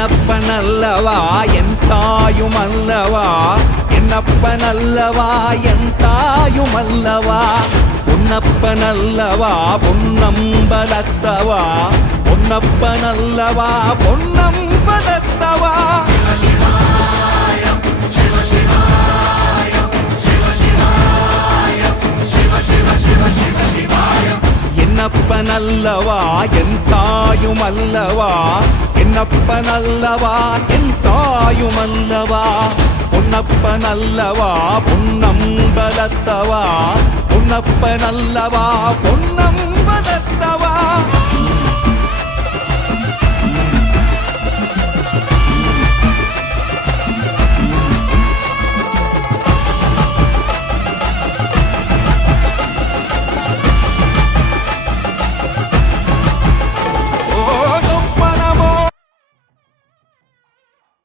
என்னப்பனல்லவா என் தாயுமல்லவா, என்னப்பனல்லவா என் தாயுமல்லவா, பொன்னப்பனல்லவா பொன்னம்பலத்தவா, பொன்னப்பனல்லவா பொன்னம்பலத்தவா. என்னப்பனல்லவா என் தாயுமல்லவா, என்னப்பனல்லவா என் தாயுமல்லவா, பொன்னப்பனல்லவா பொன்னம்பலத்தவா, பொன்னப்பனல்லவா பொன்னம்பலத்தவா.